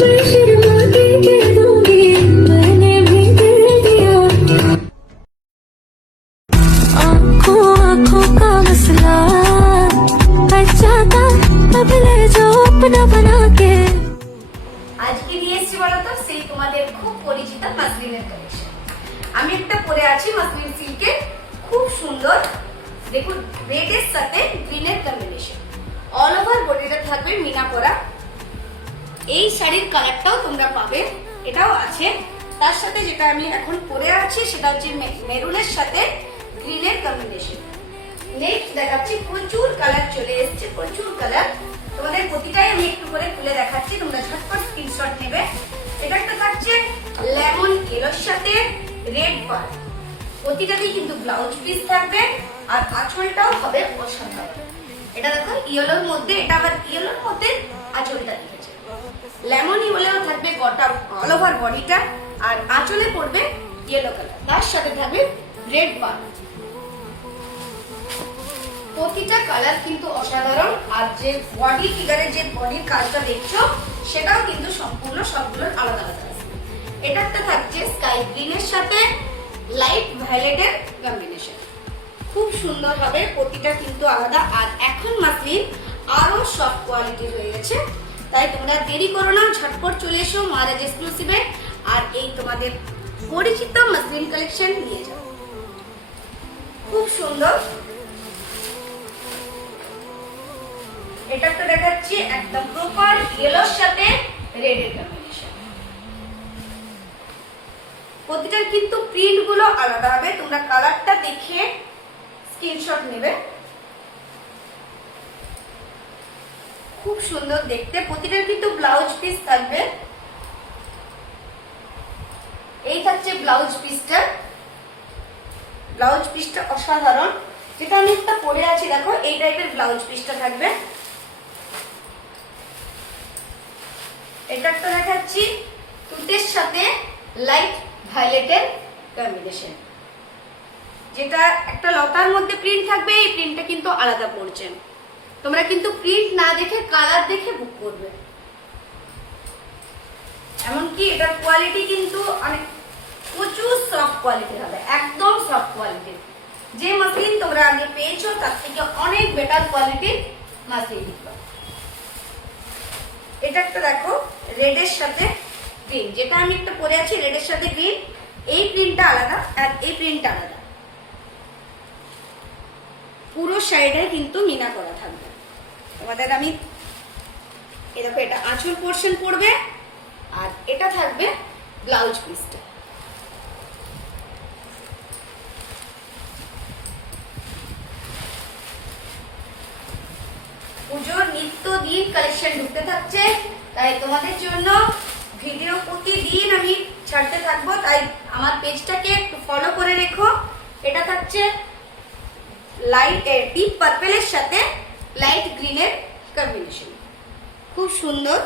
আজকে নিয়ে এসেছি বলতো সেই তোমাদের খুব পরিচিত মাসলিনের কালেকশন। আমি একটা পরে আছি মাসলিন সিল্কের, খুব সুন্দর। দেখুন রেডের সাথে গ্রিনের কম্বিনেশন, অল ওভার বডিটা থাকবে মিনা করা। এই শাড়ির কালারটাও তোমরা পাবে, এটাও আছে। তার সাথে যেটা আমি এখন পরে আছি সেটা হচ্ছে মেরুনের সাথে গ্রিনের কম্বিনেশন। নেক্সট দেখাচ্ছি, প্রচুর কালার চলে এসেছে, প্রচুর কালার। তোমাদের প্রতিটাই আমি একটু করে খুলে দেখাচ্ছি, তোমরা ঝটপট স্ক্রিনশট নেবে। এটা একটা থাকছে লেমন ইয়েলোর সাথে রেড পার, প্রতিটাতেই কিন্তু ব্লাউজ পিস থাকবে আর আঁচলটাও হবে অসাধারণ। এটা দেখো ইয়েলোর মধ্যে, এটা আবার ইয়েলোর মধ্যে আঁচলটা দিয়েছে। লেমন ইয়েলো থাকবে গোটা অল ওভার বডিটা, আর আঁচলে পড়বে ইয়েলো কালার, তার সাথে থাকবে রেড পার। প্রতিটা কালার কিন্তু অসাধারণ। আর যে বডি ফিগারের যে বডির কাজটা দেখছো সেটাও কিন্তু সম্পূর্ণ সবগুলোর আলাদা আলাদা আছে। এটা একটা থাকছে স্কাই গ্রিনের সাথে লাইট ভায়োলেটের কম্বিনেশন, খুব সুন্দর হবে। প্রতিটা কিন্তু আলাদা। আর এখন মাসলিন আরো সফট কোয়ালিটির হয়ে গেছে, তাই তোমরা দেরি করো না, ঝটপট চলে এসো মহারাজ এক্সক্লুসিভে আর এই তোমাদের পরিচিত মাসলিন কালেকশন নিয়ে যাও। খুব সুন্দর। এটা তো দেখাচ্ছি একদম প্রপার ইয়েলোর সাথে রেডের কম্বিনেশন। প্রতিটার কিন্তু প্রিন্ট গুলো আলাদা হবে, তোমরা কালারটা দেখে স্ক্রিনশট নেবে। খুব সুন্দর দেখতে। প্রতিটার কিন্তু ব্লাউজ পিস থাকবে, এই থাকছে ব্লাউজ পিসটা। ব্লাউজ পিসটা অসাধারণ, যেটা আমি একটা পরে আছি দেখো এই টাইপের ব্লাউজ পিসটা থাকবে। এটা একটা দেখাচ্ছি তুতের সাথে লাইট ভায়োলেটের কম্বিনেশন, যেটা একটা লতার মধ্যে প্রিন্ট থাকবে। এই প্রিন্টটা কিন্তু আলাদা পড়ছে, তোমরা কিন্তু প্রিন্ট না দেখে কালার দেখে বুক করবে। এমনকি এটার কোয়ালিটি কিন্তু অনেক প্রচুর সফট কোয়ালিটির হবে, একদম সফট কোয়ালিটির। যে মাসলিন তোমরা আগে পেয়েছো তার থেকে অনেক বেটার কোয়ালিটির মাসলিন। এটা একটা দেখো রেডের সাথে গ্রিন, যেটা আমি একটা পরে আছি রেডের সাথে গ্রিন। এই প্রিন্টটা আলাদা আর এই প্রিন্টটা আলাদা। পুরো সাইডে কিন্তু মিনা করা থাকবে। তোমাদের আমি এই দেখো এটা আঁচল পোর্শন পড়বে আর এটা থাকবে ব্লাউজ পিসটা। পুজোর নিত্যদিন কালেকশন ঢুকতে থাকছে, তাই তোমাদের জন্য ভিডিও প্রতিদিন আমি ছাড়তে থাকবো, তাই আমার পেজটাকে একটু ফলো করে রেখো। এটা থাকছে লাইট ডিপ পার্পেলের সাথে লাইট গ্রিনের কম্বিনেশন, খুব সুন্দর।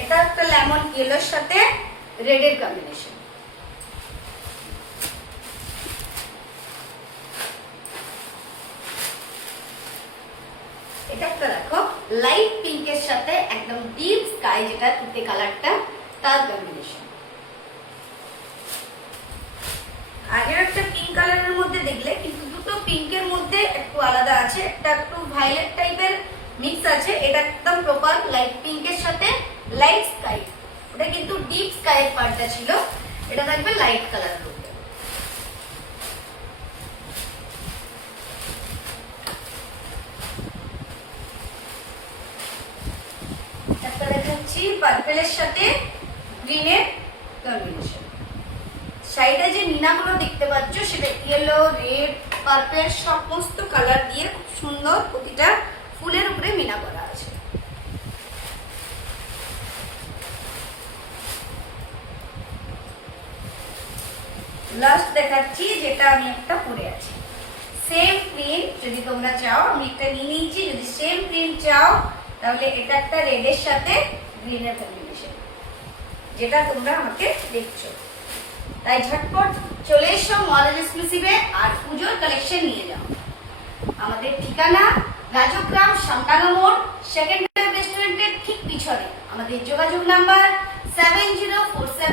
এটা একটা লেমন ইয়েলোর সাথে রেডের কম্বিনেশন। এটা একটা দেখো লাইট পিঙ্কের সাথে একদম ডিপ স্কাই, যেটা তুতে কালারটা, তার কম্বিনেশন। আগের একটা পিঙ্ক কালারের মধ্যে দেখলে, কিন্তু দুটো পিঙ্কের মধ্যে একটু আলাদা আছে, একটা একটু ভায়োলেট টাইপের মিক্স আছে। এটা একদম প্রপার লাইট পিঙ্কের সাথে লাইট স্কাই, ওটা কিন্তু ডিপ স্কাইয়ের পার্টটা ছিল, এটা থাকবে লাইট কালার করতে। একটা দেখাচ্ছি পার্পেলের সাথে গ্রিনের কম্বিনেশন। সাইডে যে মিনাগুলো দেখতে পাচ্ছ সেটা ইয়েলো, রেড, পার্পেল সমস্ত কালার দিয়ে খুব সুন্দর প্রতিটা ফুলের উপরে মিনা করা আছে। লাস্ট দেখাচ্ছি যেটা আমি একটা পরে আছি সেম প্রিন্ট। যদি তোমরা চাও, আমি একটা নিয়ে নিয়েছি, যদি সেম প্রিন্ট চাও তাহলে এটা একটা রেডের সাথে গ্রিনের কম্বিনেশন, যেটা তোমরা আমাকে দেখছো। তাই ঝটপট চলে এসো মহারাজ এক্সক্লুসিভে আর পুজোর কালেকশন নিয়ে যাও। আমাদের ঠিকানা রাজগ্রাম সামটাঙ্গা মোড়, সেকেন্ড রেস্টুরেন্টের ঠিক পিছনে। আমাদের যোগাযোগ নাম্বার 7047